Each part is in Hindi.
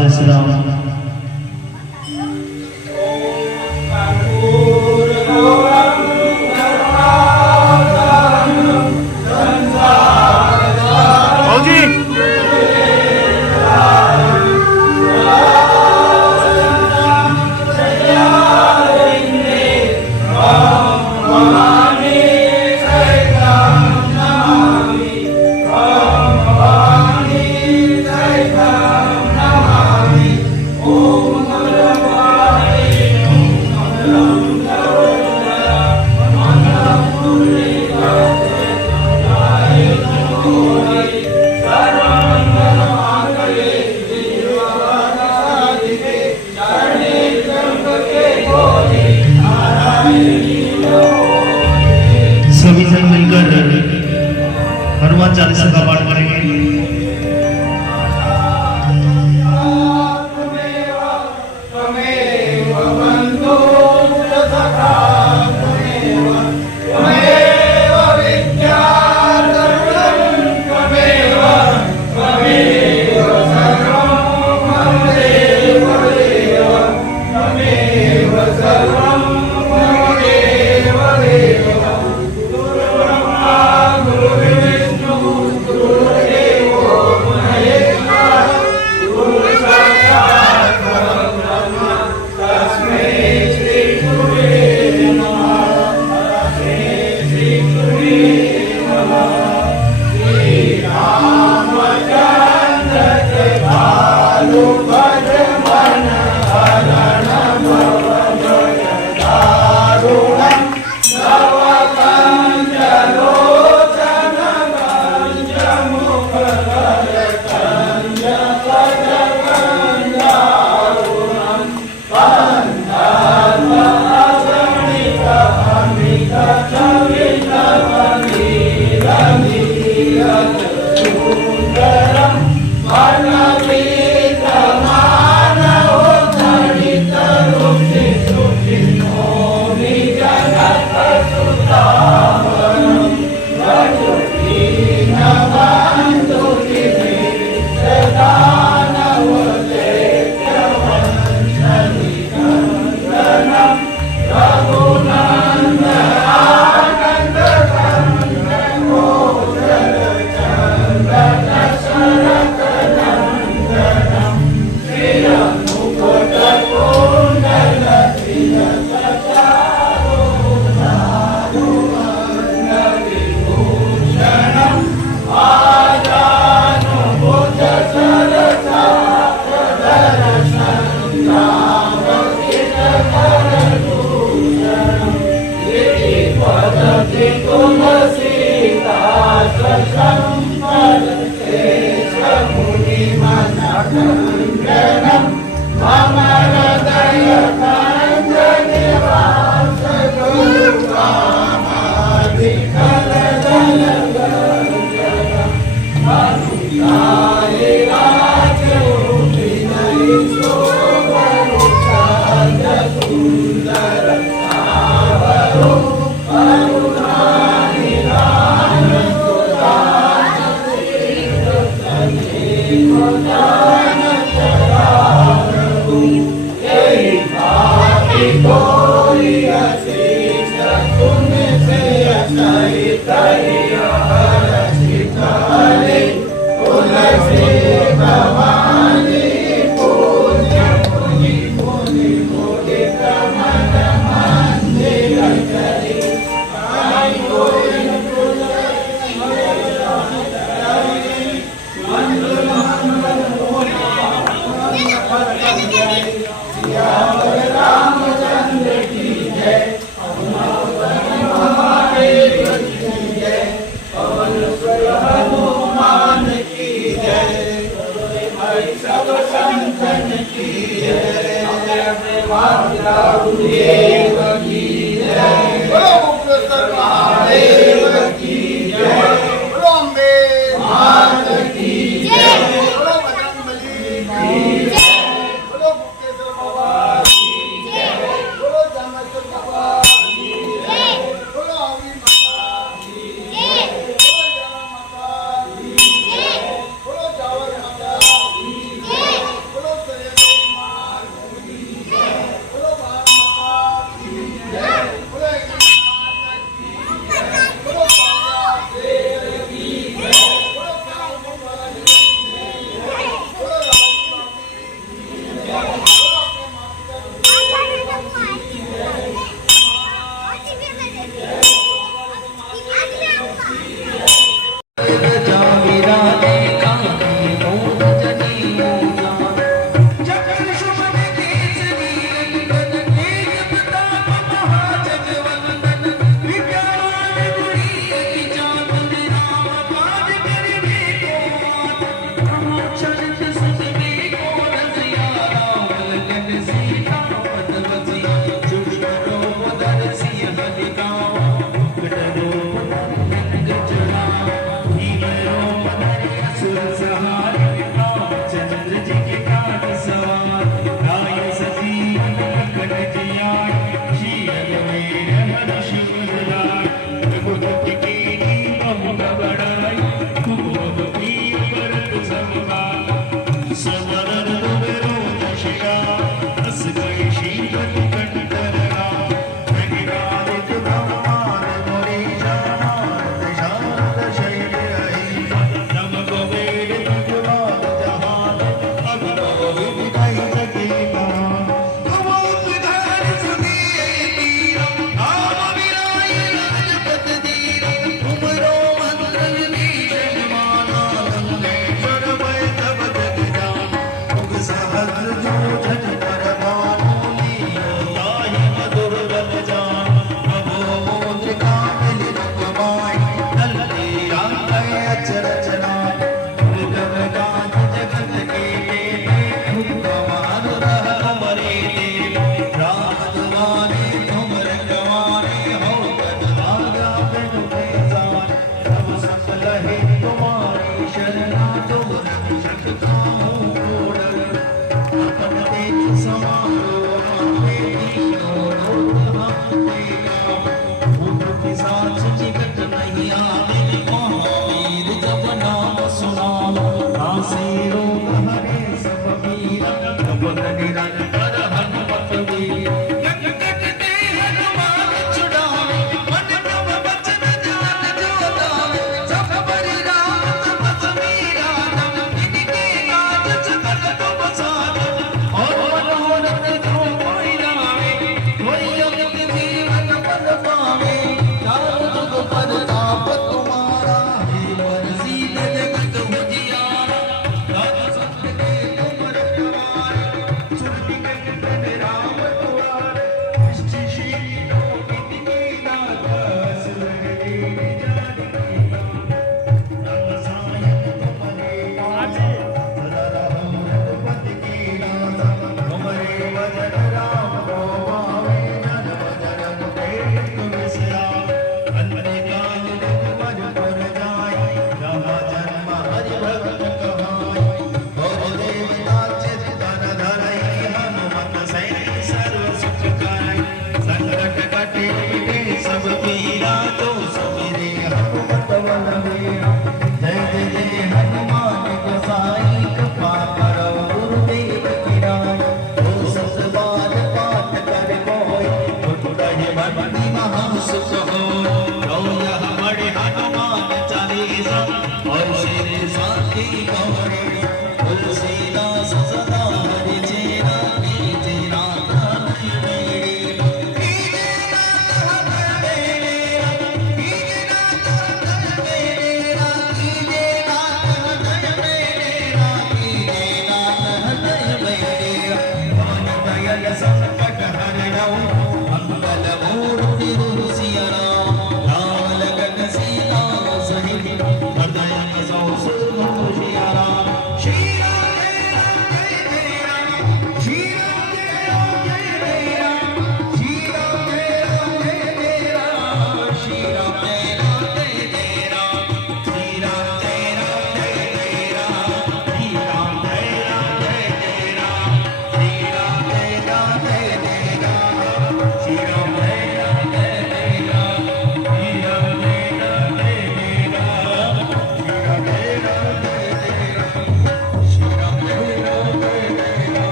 जय श्री राम। सभी जन मिलकर हनुमान चालीसा का पाठ करेंगे। हनुमान की जय।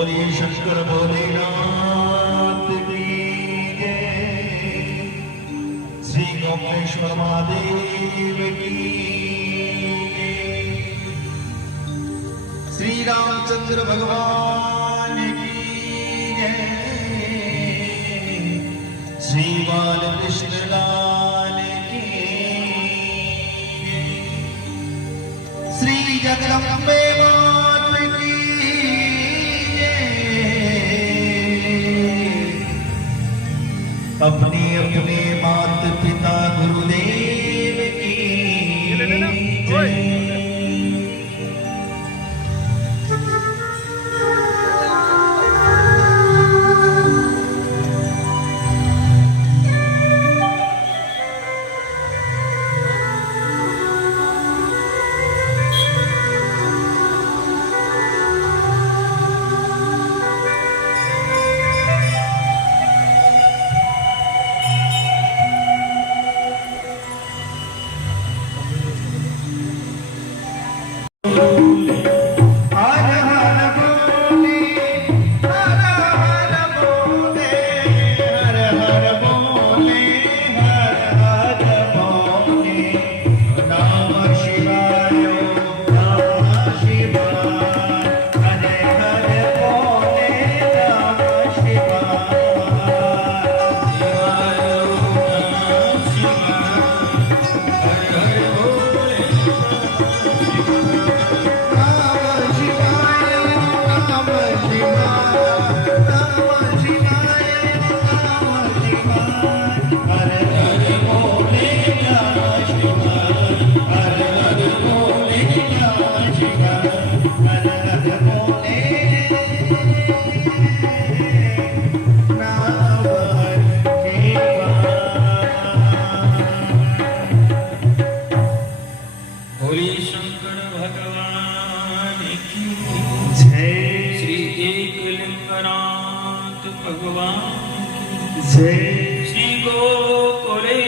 बोलिए शंकर भोलेनाथ की जय। श्री गोपेश्वर महादेव की जय। श्री रामचंद्र भगवान की जय। श्री बालकृष्ण लाल की जय। श्री जगदम्बे मात की अपने अपने मात पिता गुरुदेव की जय। श्री गोकुलेश्वर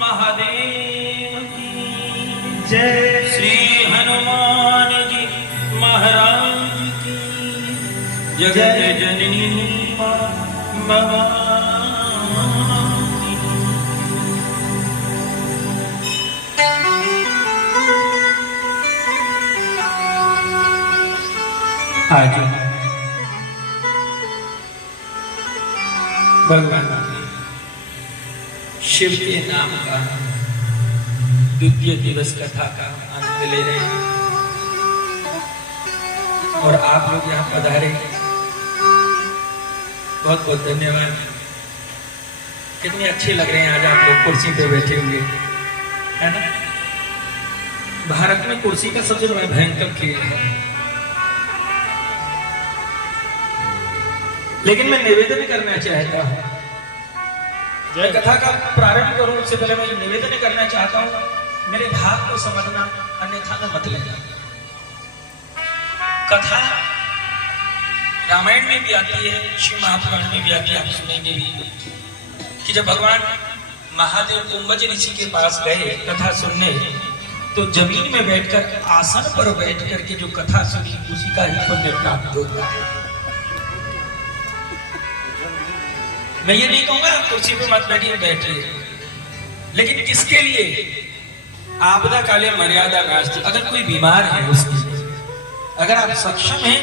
महादेव की जय। श्री हनुमान जी महाराज की जगत जननी मां भवानी। आज भगवान शिव के नाम का द्वितीय दिवस कथा का आनंद ले रहे हैं और आप लोग यहाँ पधारे, बहुत बहुत धन्यवाद। कितने अच्छे लग रहे हैं आज आप लोग कुर्सी पे बैठे हुए, है ना। भारत में कुर्सी का सबसे बड़ा भयंकर खेल है, लेकिन मैं निवेदन करना चाहता हूं, जय कथा का प्रारंभ करूं उससे पहले मैं निवेदन करना चाहता हूं, मेरे भाव को समझना, अन्यथा न मत ले जाना। कथा रामायण में भी आती है, शिव महापुराण में भी आती है, आप सुनेंगे भी कि जब भगवान महादेव कुंभज ऋषि के पास गए कथा सुनने, तो जमीन में बैठकर आसन पर बैठ करके जो कथा सुनी उसी का ही पुण्य प्राप्त होता है। मैं ये नहीं कहूंगा आप कुर्सी पे मत बैठिए, बैठिए, लेकिन किसके लिए? आपदा काले मर्यादा नास्ति। अगर कोई बीमार है उसकी, अगर आप सक्षम हैं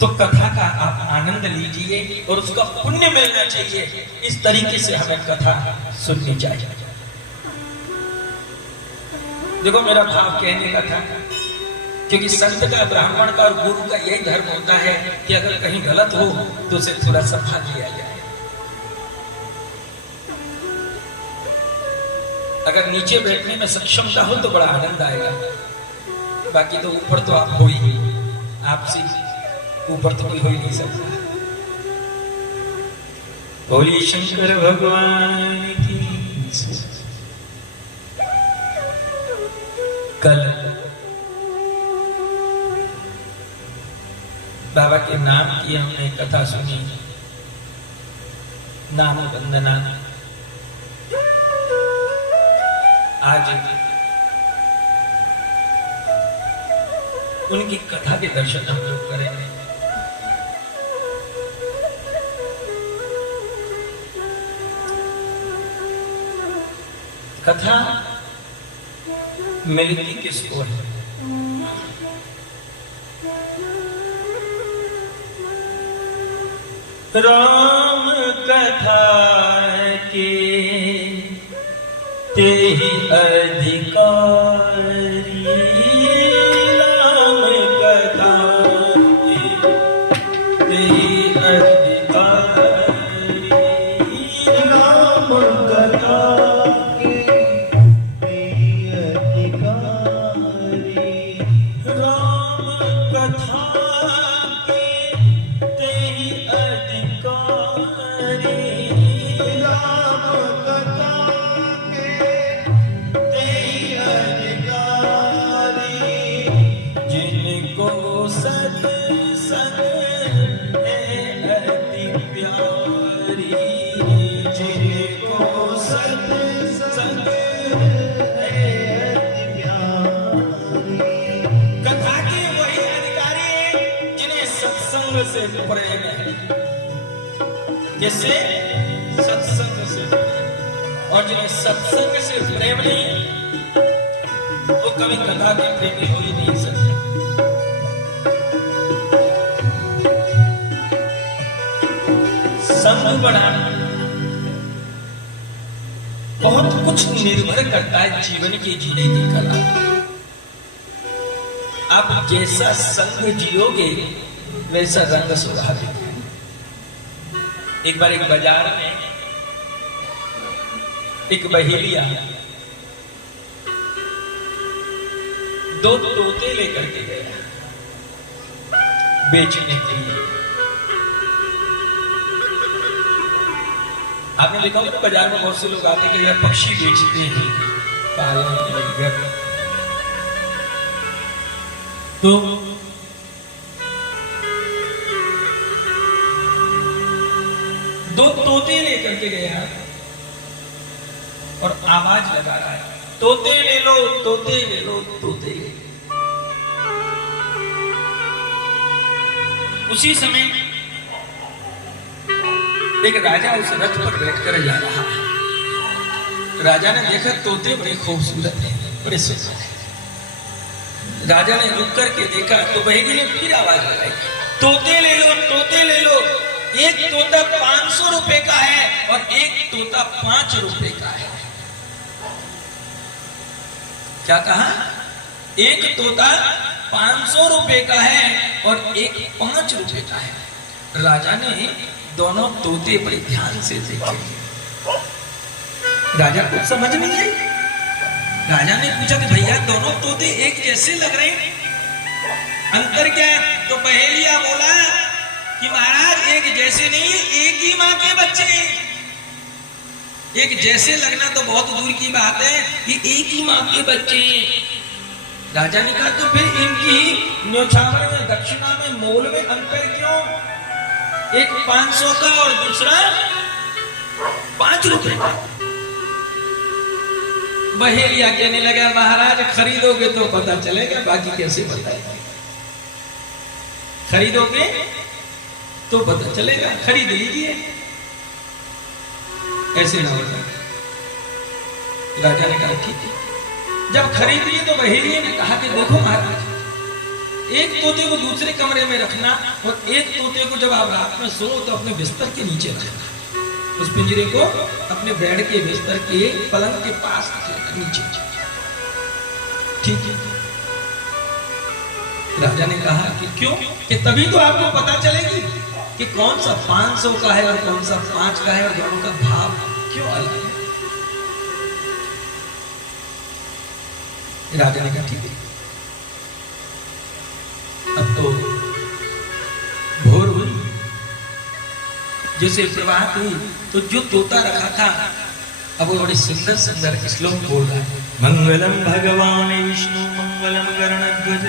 तो कथा का आप आनंद लीजिए और उसका पुण्य मिलना चाहिए। इस तरीके से हमें कथा सुननी चाहिए। देखो मेरा भाव कहने का था, क्योंकि संत का, ब्राह्मण का और गुरु का यही धर्म होता है कि अगर कहीं गलत हो तो उसे थोड़ा सफा किया जाए। अगर नीचे बैठने में सक्षमता हो तो बड़ा आनंद आएगा, बाकी तो ऊपर तो आप हो ही, आपसे ऊपर तो कोई हो ही नहीं सकता। बोलिए शंकर भगवान की। कल बाबा के नाम की हमने कथा सुनी, नाम वंदना। आज उनकी कथा के दर्शन हम लोग करेंगे। कथा मिलती किसको है? राम कथा के तेहि अधिकारी, राम कथा के तेहि अधिकारी, राम कथा के तेहि अधिकारी, राम कथा के तेहि अधिकारी, राम कथा के तेहि अधिकारी, जिनको सद सद है अति प्यारी, जिनको सद सद है अति प्यारी। कथा के वही अधिकारी हैं जिन्हें सत्संग से प्रेम है। जैसे सत्संग से प्रेम, और जिन्हें सत्संग से प्रेम नहीं, वो कभी कथा के प्रेमी हो ही नहीं सकते। संग बढ़ाना बहुत कुछ निर्भर करता है जीवन के जीने की कला। आप जैसा संग जियोगे वैसा रंग स्वाभाविक है। एक बार एक बाजार में एक बहेलिया दो तोते लेकर के गया बेचने के लिए। आपने देखा होगा ना बाजार में बहुत से लोग आते हैं कि यार पक्षी बेचते हैं पालने के लिए घर। तो दो तोते लेकर के गया और आवाज लगा रहा है, तोते ले लो तोते ले लो तोते ले लो। उसी समय एक राजा उस रथ पर बैठकर जा रहा है। राजा ने देखा तोते बड़े खूबसूरत हैं, बड़े सुंदर हैं। राजा ने रुक करके देखा तो बहेली ने फिर आवाज लगाई, तोते ले लो तोते ले लो। एक तोता 500 रुपए का है और एक तोता 5 रुपए का है। क्या कहा? एक तोता 500 रुपए का है और एक 5 रुपए का है। राजा ने दोनों तोते बड़े ध्यान से देखे। राजा को समझ नहीं आई। राजा ने पूछा कि भैया दोनों तोते एक जैसे लग रहे हैं, अंतर क्या है? तो बहेलिया बोला कि महाराज एक जैसे नहीं, एक ही माँ के बच्चे। एक जैसे लगना तो बहुत दूर की बात है कि एक ही माँ के बच्चे। राजा ने कहा तो फिर इनकी न्योछावर में दक्षिणा में मोल में अंतर क्यों? एक 500 का और दूसरा 5 रुपए का। बहेलिया कहने लगा महाराज खरीदोगे तो पता चलेगा, बाकी कैसे बताएंगे? खरीदोगे तो पता चलेगा, खरीद लीजिए, ऐसे ना होता। राजा ने कहा ठीक है। जब खरीद लिए तो बहेलिया ने कहा कि देखो महाराज, एक तोते को दूसरे कमरे में रखना और एक तोते को जब आप रात में सो तो अपने बिस्तर के नीचे रखना। उस पिंजरे को अपने बेड के बिस्तर के पलंग के पास रखना नीचे। ठीक है। राजा ने कहा कि क्यों? कि तभी तो आपको पता चलेगी कि कौन सा 500 का है और कौन सा 5 का है और दोनों का भाव क्यों अलग है। राजा ने कहा ठीक है। अब तो भोर हुई, जैसे प्रभात हुई तो जो तोता रखा था अब वो बड़े सुंदर सुंदर श्लोक बोल रहा है। मंगलम भगवान विष्णु मंगलम गरुड़ध्वज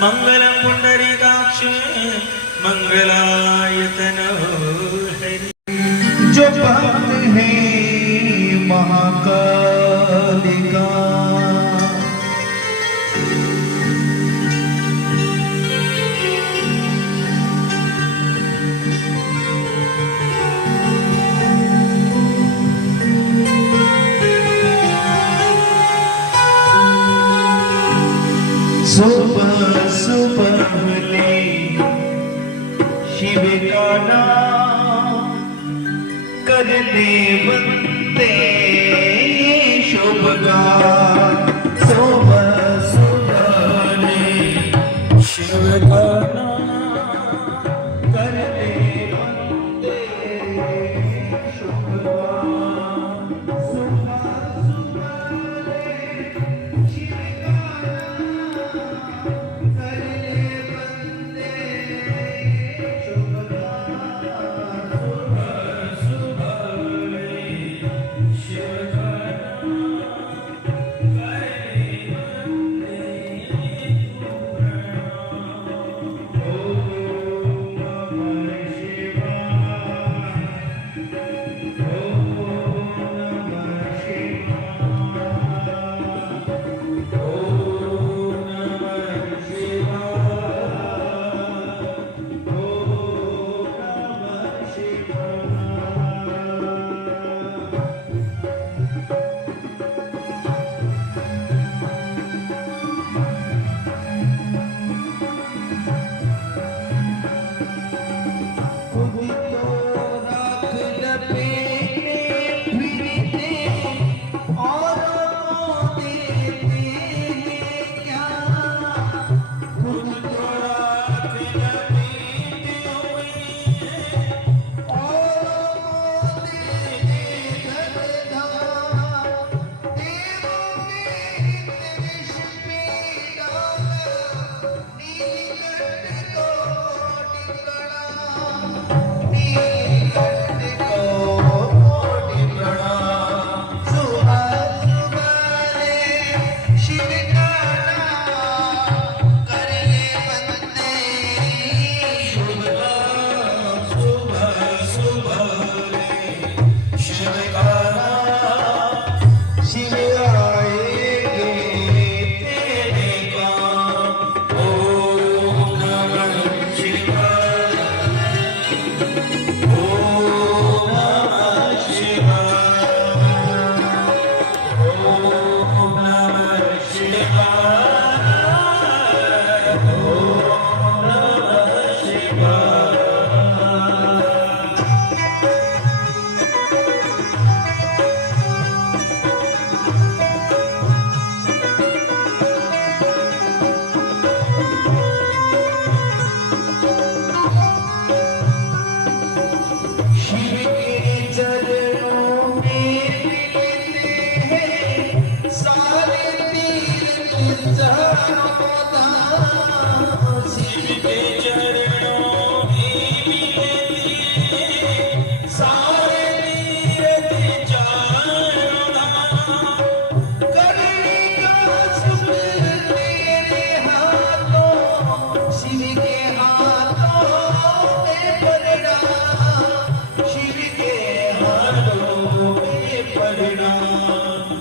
मंगलम पुंडरीकाक्ष मंगलायतनो हरि। जो भक्त है महाकाल का सुबह सुबह ले शिव का नाम करने बंदे शुभ गान। सुबह सुबह ले शिव का नाम करने बंदे शुभ गान। सुबह सुबह ले शिव का नाम करने बंदे शुभ गान। सुबह सुबह ले शिव का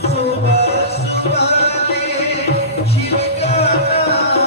सुबह सुबह ले शिव का नाम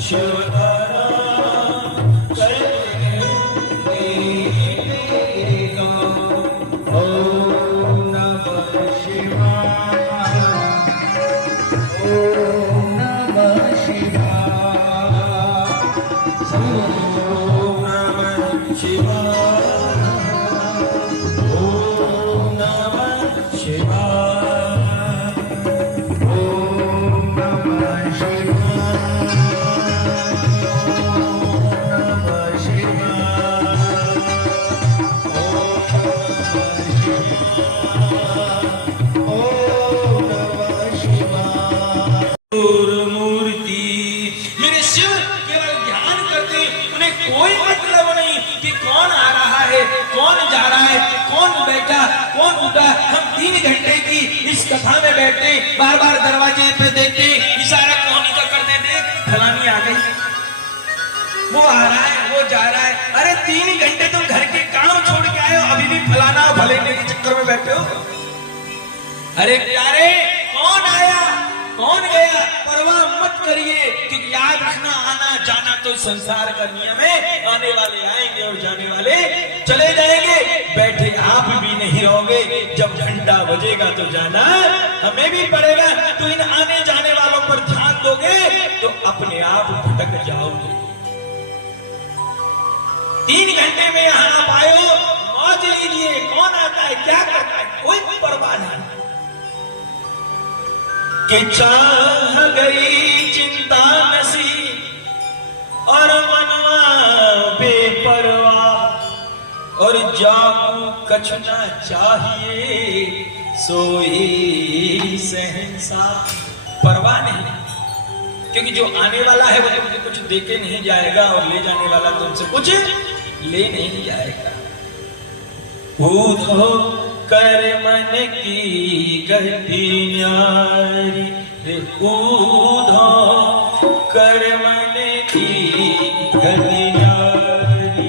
शिवधारा करने देगा। ओम नमः शिवाय, ओम नमः शिवाय, ओम नमः शिवाय, ओम नमः शिवाय, ओम नमः शिवाय, मूर्ति मेरे शिव केवल ध्यान करते, उन्हें कोई मतलब नहीं कि कौन आ रहा है, कौन जा रहा है, कौन बैठा, कौन उठा। हम 3 घंटे की इस कथा में बैठते, बार बार दरवाजे पे देखते, इशारा कौन का कर देते, फलानी आ गई, वो आ रहा है, वो जा रहा है। अरे 3 घंटे तुम घर के काम छोड़ के आए हो, अभी भी फलाना फलेने के चक्कर में बैठे हो। अरे प्यारे, कौन आया कौन गया परवाह मत करिए, क्योंकि याद रखना आना जाना तो संसार का नियम है। आने वाले आएंगे और जाने वाले चले जाएंगे। बैठे आप भी नहीं रहोगे, जब घंटा बजेगा तो जाना हमें भी पड़ेगा। तो इन आने जाने वालों पर ध्यान दोगे तो अपने आप भटक जाओगे। 3 घंटे में यहाँ आप आए हो, मौज लीजिए। कौन आता है, क्या करता है, कोई परवाह नहीं। कि चाह गई चिंता नसी और मनवा बेपरवाह, और जागू कछु ना चाहिए सोई सहसा। परवाह नहीं, क्योंकि जो आने वाला है वो तुमसे कुछ देके नहीं जाएगा, और ले जाने वाला तुमसे कुछ ले नहीं जाएगा। ऊधो कर मन की गति न्यारी, ऊधो कर मन की गति न्यारी।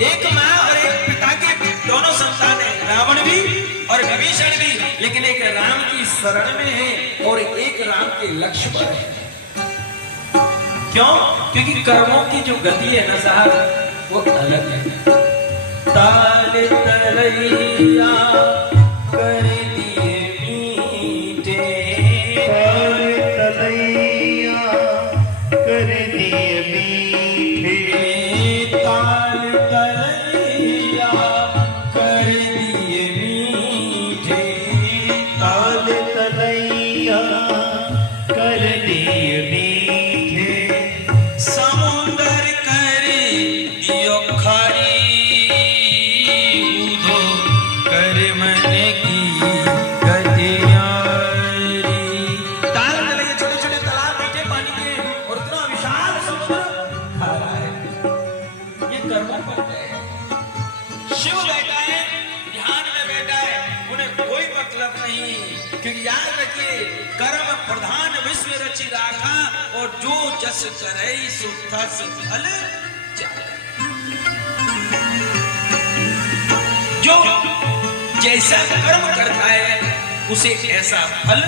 एक माँ और एक पिता के दोनों संतान है, रावण भी और विभीषण भी, लेकिन एक राम की शरण में है और एक राम के लक्ष्य पर है। क्यों? क्योंकि कर्मों की जो गति है ना साहब वो अलग है। ताल तलैया कर दिए मीठे, ताल तलैया कर दिए मीठे, ताल तलैया कर दिए मीठे, ताल तलैया कर दिए मीठे, समुंदर कर दियो खारी, उधो कर मन की गतियारी। ताल तलैया छोटे छोटे तालाब मीठे पानी के और इतना विशाल समुद्र खारा है। ये कर्मों पर है। शिव बैठा है, ध्यान में बैठा है, उन्हें कोई मतलब नहीं, क्योंकि याद रखिए कर्म प्रधान विश्व रचि राखा, और जो जस करे सो तस फल जाए। जो जैसा कर्म करता है उसे ऐसा फल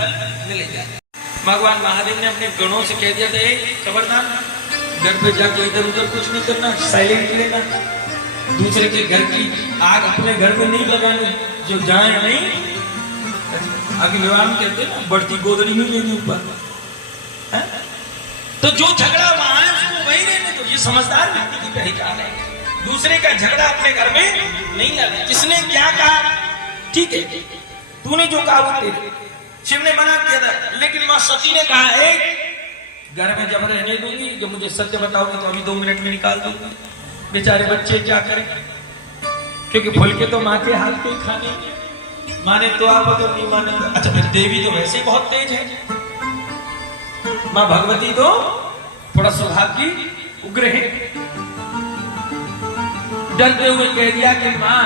मिलेगा। भगवान महादेव ने अपने गणों से कह दिया था, खबरदार घर पे जाके इधर उधर कुछ नहीं करना, साइलेंट लेना, दूसरे के घर की आग अपने घर में नहीं लगानी, जो जाए नहीं आगे विवाह में कहते हैं बढ़ती गोदड़ी नहीं लेनी ऊपर। तो जो झगड़ा वहां है उसको वही रहने दो, ये समझदार व्यक्ति की पहचान है। दूसरे का झगड़ा अपने घर में नहीं लाना। किसने क्या कहा ठीक है, तूने जो कहा वो तेरे। शिव ने मना किया था, लेकिन मां सती ने कहा घर में जब रहने दूंगी, जब मुझे सत्य बताओगे तो अभी 2 मिनट में निकाल दूंगी। बेचारे बच्चे क्या करें, क्योंकि भूल के तो माँ के हाथ के खाने, माने तो आप अगर नहीं माने तो अच्छा। फिर देवी तो वैसे ही बहुत तेज है, माँ भगवती तो थोड़ा स्वभाव की उग्र है। डरते हुए कह दिया कि माँ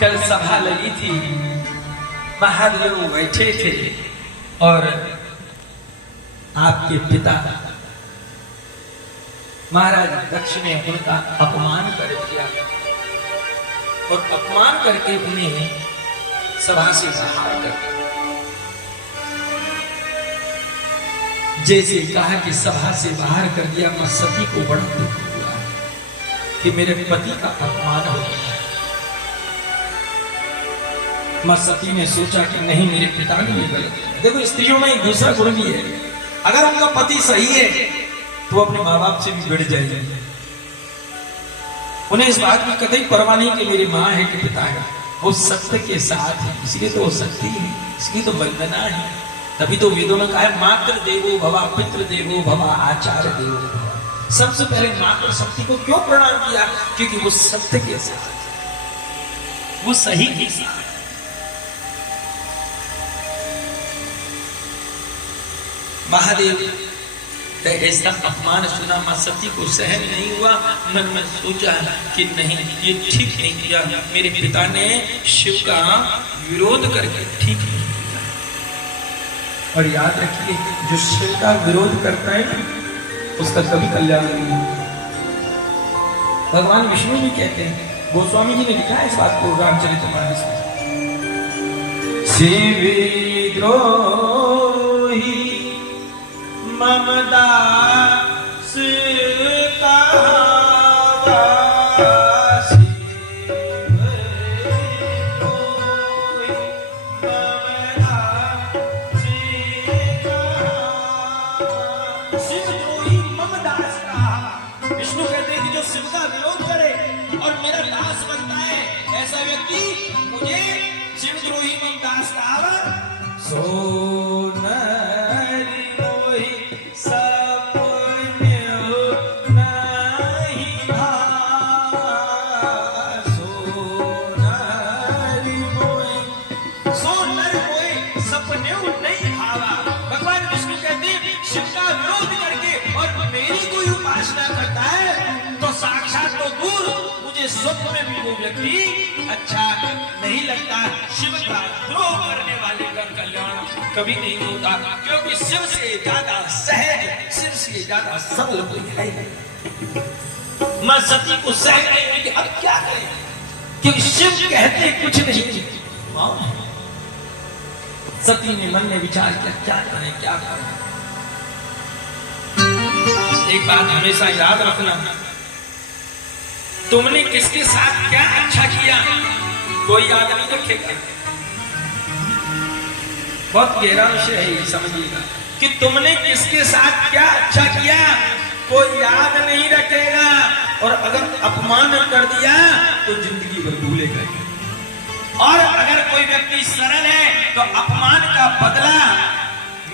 कल सभा लगी थी, महादेव बैठे थे और आपके पिता महाराज दक्ष ने उनका अपमान कर दिया, और अपमान करके उन्हें सभा से बाहर कर दिया। जैसे कहा कि सभा से बाहर कर दिया, मैं सती को बड़ा दुख हुआ कि मेरे पति का अपमान हो गया। मां सती ने सोचा कि नहीं, मेरे पिता ने ये गलत किया। देखो स्त्रियों में एक दूसरा गुण भी है, अगर उनका पति सही है तो अपने माँ बाप से भी भिड़ जाएगी। उन्हें इस बात की कतई परवाह नहीं कि मेरी माँ है कि पिता है, वो सत्य के साथ है, इसलिए तो वो शक्ति है, इसलिए तो वंदना है। तभी तो वेदों में कहा है मातृ देवो भवा, पितृ देवो भवा, आचार्य देवो भवा। सबसे पहले मातृ शक्ति को क्यों प्रणाम किया? क्योंकि वो सत्य के साथ, वो सही के साथ। महादेव ऐसा अपमान सुना, मां सती को सहन नहीं हुआ। मन में सोचा कि नहीं, ये ठीक नहीं किया, मेरे पिता ने शिव का विरोध करके ठीक नहीं किया। और याद रखिए, जो शिव का विरोध करता है उसका कभी कल्याण नहीं होता। भगवान विष्णु भी कहते हैं, गोस्वामी जी ने लिखा है इस बात को रामचरितमानस में, शिविद्रोही ममदास कहावा, शिविद्रोही ममदास कहा। विष्णु कहते हैं कि जो शिव का विरोध करे और मेरा दास बनता है, ऐसा व्यक्ति मुझे शिवद्रोही ममदास कहावा। सो स्वप्न में भी वो व्यक्ति अच्छा नहीं लगता। शिव का द्रोह करने वाले का कल्याण कभी नहीं होता, क्योंकि शिव से ज्यादा सहज, शिव से ज्यादा सरल कोई है नहीं। मां सती को सहज नहीं, लेकिन अब क्या करें, क्योंकि शिव कहते कुछ नहीं। सती ने मन में विचार किया, क्या करें क्या करें। एक बात हमेशा याद रखना, तुमने किसके साथ क्या अच्छा किया कोई याद नहीं रखेगा। बहुत गहरा विषय है ये, समझिएगा कि तुमने किसके साथ क्या अच्छा किया कोई याद नहीं रखेगा, और अगर अपमान कर दिया तो जिंदगी भर भूलेगा। और अगर कोई व्यक्ति सरल है तो अपमान का बदला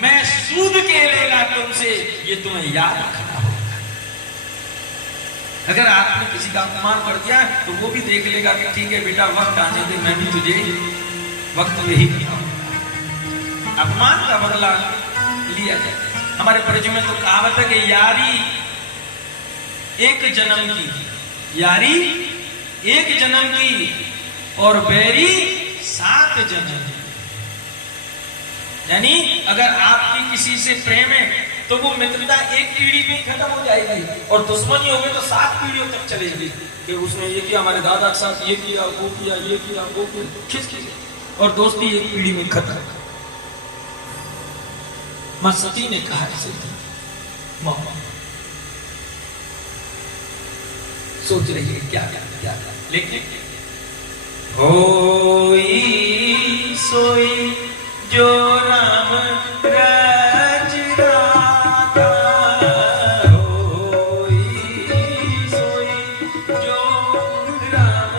मैं सूद के लेगा तुमसे, ये तुम्हें याद रखना होगा। अगर आपने किसी का अपमान कर दिया तो वो भी देख लेगा कि ठीक है बेटा, वक्त आने दे, मैं भी तुझे वक्त में ही बताऊंगा। अपमान का बदला लिया जाए। हमारे परिचय में तो कहावत है कि यारी एक जन्म की, यारी एक जन्म की और बैरी 7 जन्म। यानी अगर आपकी किसी से प्रेम है तो वो मित्रता एक पीढ़ी में खत्म हो जाएगी, और दुश्मनी होगी तो 7 पीढ़ियों तक चलेगी कि उसने ये किया, हमारे दादा के साथ ये किया, वो किया, ये किया, वो किया, खिस और दोस्ती एक पीढ़ी में खत्म। मां सती ने कहा सोच रही है क्या क्या क्या, लेकिन होई सोई जो राम रच राता, होई सोई जो राम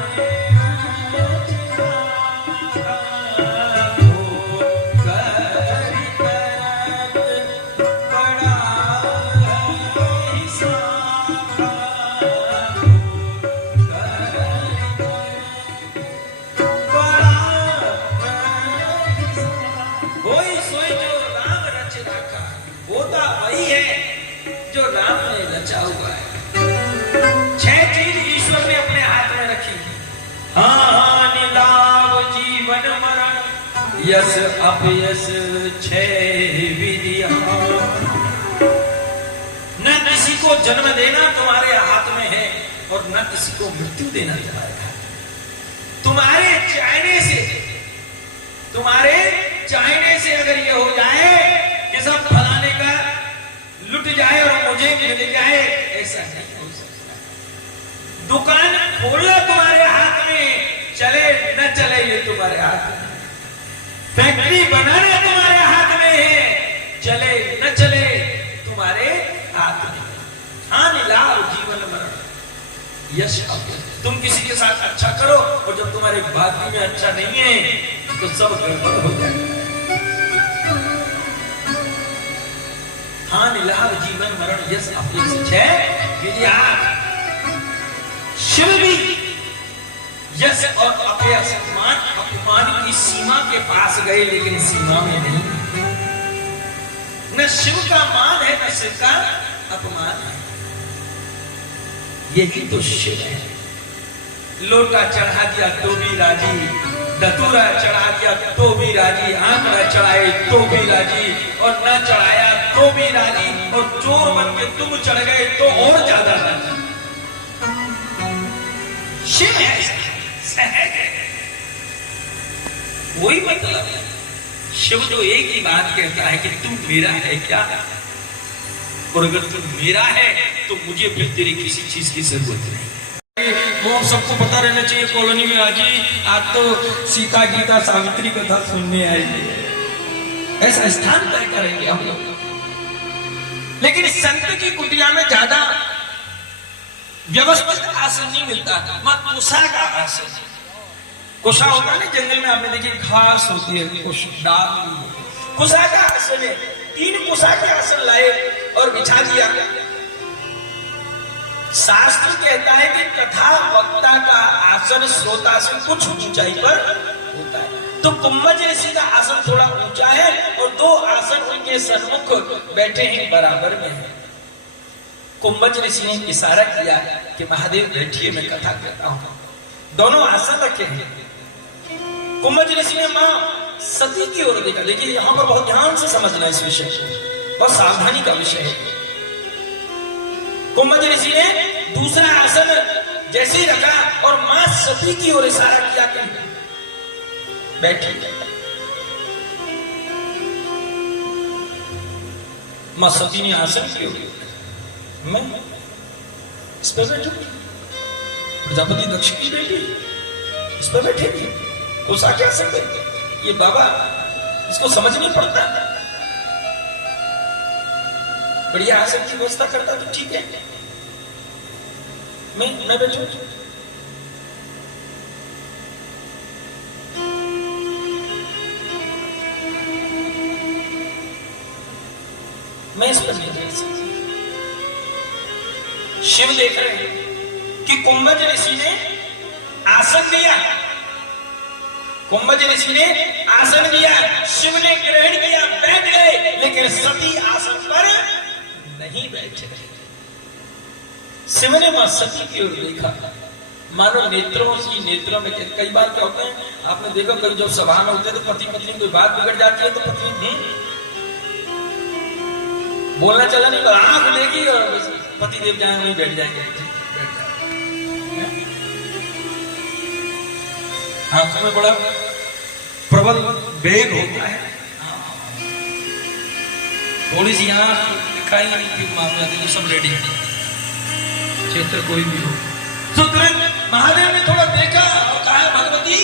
रच राता, हो करि करब बड़ा साखा, होता वही है जो राम ने रचा हुआ है। 6 चीज ईश्वर ने अपने हाथ में रखी, हानि लाभ जीवन मरण यस अपयस 6 विधियां। न किसी को जन्म देना तुम्हारे हाथ में है और न किसी को मृत्यु देना तुम्हारे हाथ में। तुम्हारे चाहने से अगर ये हो जाए कि सब फलाने का लुट जाए और मुझे मिल जाए, ऐसा नहीं हो सकता। दुकान खोलना तुम्हारे हाथ में, चले न चले ये तुम्हारे हाथ में। फैक्ट्री बनाना तुम्हारे हाथ में है, चले न चले तुम्हारे हाथ में। हानि लाभ जीवन मरण यश अपयश। तुम किसी के साथ अच्छा करो और जब तुम्हारे भाग्य में अच्छा नहीं है तो सब गड़बड़ हो जाएगा। हानि लाभ जीवन मरण यश अपयश 6 विधियां। शिव भी यश और अपयश, अपमान की सीमा के पास गए लेकिन सीमा में नहीं। न शिव का मान है न शिव का अपमान है, यही तो शिव है। लोटा चढ़ा दिया तो भी राजी, धतूरा चढ़ा दिया तो भी राजी, आंकड़ा चढ़ाए तो भी राजी, और न चढ़ाया तो भी राजी, और चोर बन के तुम चढ़ गए तो और ज्यादा राजी। शिव है, सहज है, कोई मतलब नहीं। शिव जो एक ही बात कहता है कि तू मेरा है क्या, और अगर तू मेरा है तो मुझे फिर तेरी किसी चीज की जरूरत नहीं। वो सबको पता रहना चाहिए कॉलोनी में आज तो सीता गीता सावित्री कथा सुनने आएगी, ऐसा स्थान तय करेंगे हम लोग। लेकिन संत की कुटिया में ज्यादा व्यवस्थित आसन नहीं मिलता, मत कुशा का आसन। कुशा होता है ना जंगल में, आपने देखिए घास होती है, कुशा का आसन है। 3 कुशा के आसन लाए और बिछा दिया। शास्त्र कहता है कि कथा वक्ता का आसन श्रोता से कुछ ऊंचाई पर होता है। तो कुंभज ऋषि का आसन थोड़ा ऊंचा है और 2 आसन उनके सन्मुख बैठे हैं, बराबर में है। कुंभज ऋषि ने इशारा किया कि महादेव बैठिए, मैं कथा करता हूं। दोनों आसन रखे हैं। कुंभज ऋषि ने मां सती की ओर देखा। देखिए यहां पर बहुत ध्यान से समझना इस विषय को, बहुत सावधानी का विषय है। कुंभज ऋषि ने दूसरा आसन जैसे ही रखा और मां सती की ओर इशारा किया कि बैठी। मां सती ने आसन की ओर, मैं इस पर बैठू, प्रजापति दक्ष की बेटी इस पर बैठेगी, गुस्सा क्या सकते? ये बाबा इसको समझ नहीं पड़ता। बढ़िया आसन की व्यवस्था करता तो ठीक है, मैं बैठू। मैं इस पर नहीं बैठ सकता। शिव देख रहे हैं कि कुंभज ऋषि ने आसन दिया, कुंभज ऋषि ने आसन दिया, शिव ने ग्रहण किया, बैठ गए, लेकिन सती आसन पर नहीं बैठे। शिव ने मां सती की ओर देखा, मानो नेत्रों में कई बार क्या होता है, आपने देखा कई जब सभा में होते तो पति पत्नी कोई बात बिगड़ जाती है तो पत्नी बोलना चला नहीं, आंख देगी और पति देव जाएंगे वहीं बैठ जाएंगे। आंखों में बड़ा प्रबल वेग होता है, थोड़ी सी आंख दिखाई नहीं फिर मामला देखो सब रेडी है, क्षेत्र कोई भी हो। तो तुरंत महादेव ने थोड़ा देखा और कहा भगवती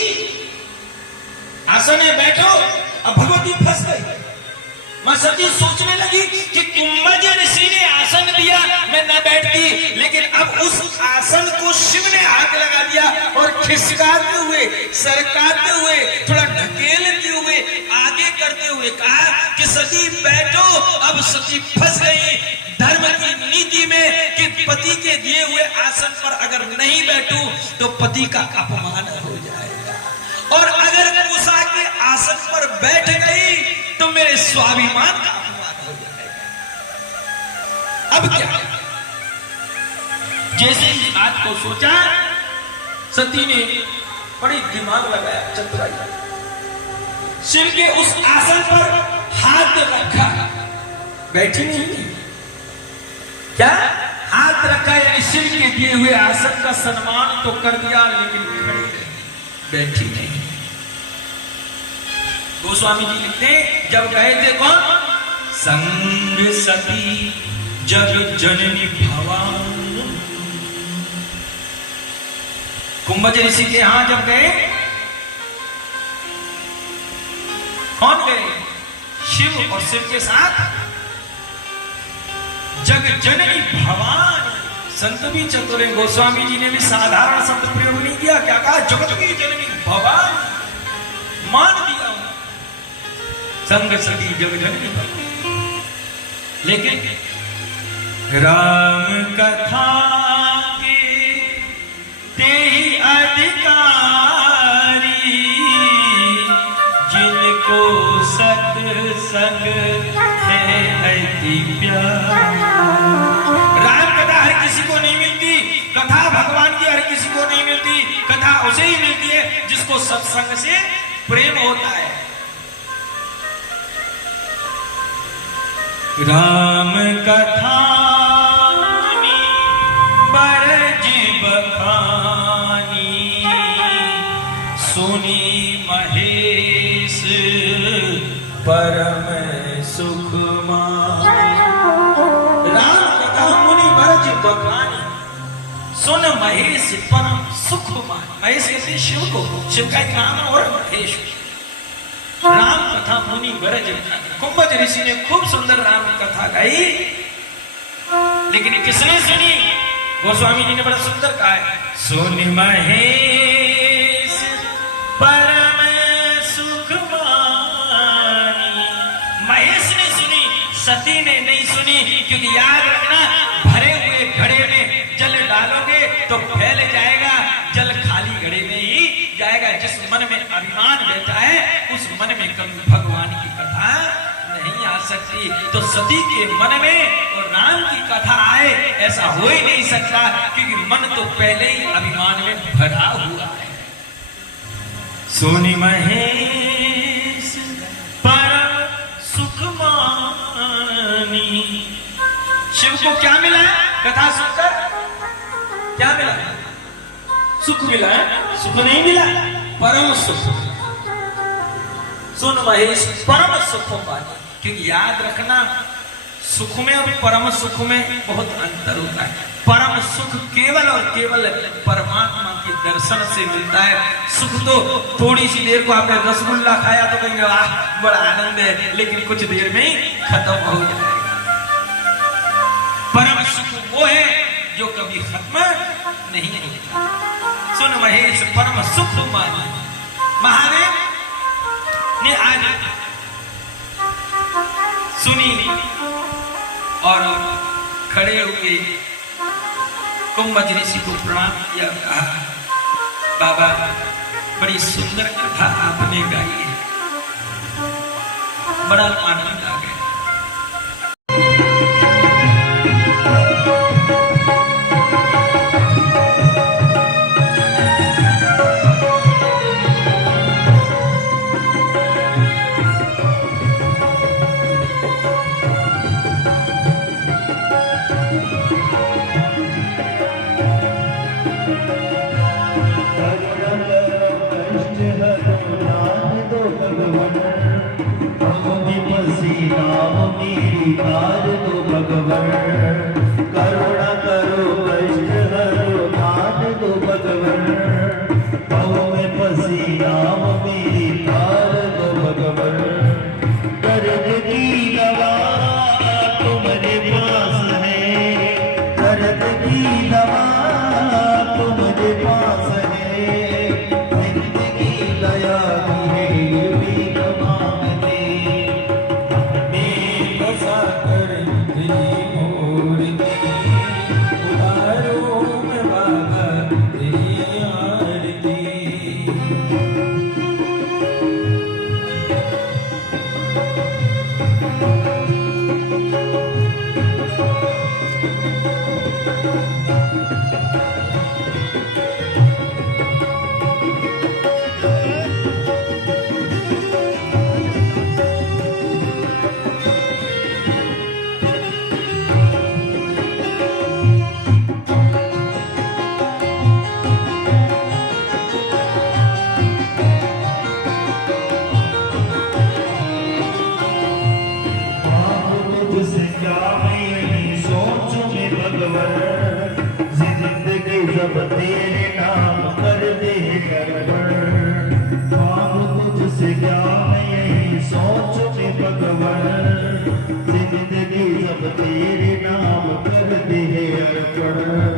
आसन में बैठो। अब भगवती फंस गई। मां सती सोचने लगी कि कुंभज ऋषि ने आसन दिया, मैं न बैठती, लेकिन अब उस आसन को शिव ने हाथ लगा दिया और खिसकाते हुए, सरकाते हुए, थोड़ा ढकेलते हुए, आगे करते हुए कहा कि सती बैठो। अब सती फंस गई धर्म की नीति में कि पति के दिए हुए आसन पर अगर नहीं बैठूं तो पति का अपमान हो जाएगा, और अगर कुशा के आसन पर बैठ गई तो मेरे स्वाभिमान का अपमान हो जाएगा। अब क्या? जैसे इस बात को सोचा, सती ने बड़ी दिमाग लगाया, चतुराई, शिव के उस आसन पर हाथ रखा, बैठी नहीं, क्या हाथ रखा, यानी शिव के दिए हुए आसन का सम्मान तो कर दिया, लेकिन खड़ी बैठी नहीं। गोस्वामी जी लिखते जब गए थे कौन? संग सती जग जननी भवानी। कुंभज ऋषि के यहां जब गए, कौन गए? शिव, और शिव के साथ जग जननी भवानी। संत भी चतुर हैं, गोस्वामी जी ने भी साधारण शब्द प्रयोग नहीं किया, क्या कहा? जगत की जननी भवानी मान दिया, संग सती जग जननी भवानी। लेकिन राम कथा के तेहि अधिकारी, जिनको सत्संग है अति प्यार। राम कथा हर किसी को नहीं मिलती, कथा भगवान की हर किसी को नहीं मिलती, कथा उसे ही मिलती है जिसको सत्संग से प्रेम होता है। राम कथा बरज बखानी, सुनी महेश परम सुख मान। राम कथा मुनि बरज बखानी, सुन महेश परम सुख मान। महेश कहते शिव को, शिव का एक नाम है और महेश। राम कथा मुनि बरज। कुंभज ऋषि ने खूब सुंदर राम कथा गाई, लेकिन किसने सुनी? गोस्वामी जी ने बड़ा सुंदर कहा है, सुन महेश परम सुख मानी। महेश ने सुनी, सती ने नहीं सुनी, क्योंकि याद रखना भरे हुए घड़े में जल डालोगे तो फैल जाएगा, जल खाली घड़े में ही जाएगा। जिस मन में अभिमान बैठा है उस मन में कभी भगवान की कथा नहीं आ सकती। तो सती के मन में और राम की कथा आए, ऐसा हो ही नहीं सकता, क्योंकि मन तो पहले ही अभिमान में भरा हुआ है। सोनी महेश परम सुख मानी। शिव को क्या मिला है कथा सुनकर? क्या मिला? सुख मिला है? सुख नहीं मिला, परम सुख। सुन महेश परम सुख पानी। क्योंकि याद रखना, सुख में और परम सुख में बहुत अंतर होता है। परम सुख केवल और केवल परमात्मा के दर्शन से मिलता है। सुख तो थोड़ी सी देर को आपने रसगुल्ला खाया तो कहेंगे वाह बड़ा आनंद है, लेकिन कुछ देर में ही खत्म हो जाएगा। परम सुख वो है जो कभी खत्म नहीं होता। सुन महेश परम सुख माने। महादेव ने आज सुनी और खड़े हुए कुंभज ऋषि को प्रणाम किया, कहा बाबा बड़ी सुंदर कथा आपने गाई है, बड़ा आनंद आ गया। तार दो भगवन, करुणा करो कष्ट हरो मान दो भगवन, पाँव में फंसी नाव मेरी तार दो भगवन, दर्द की दवा तुम्हारे पास है, दर्द की दवा तुम्हारे पास है, जिंदगी दया की है ये भी मांगते जब तेरे नाम कर दे गड़बड़, मांगू तुझसे क्या मैं यही सोच में भगवन, जिंदगी जब तेरे नाम कर दे अड़बड़।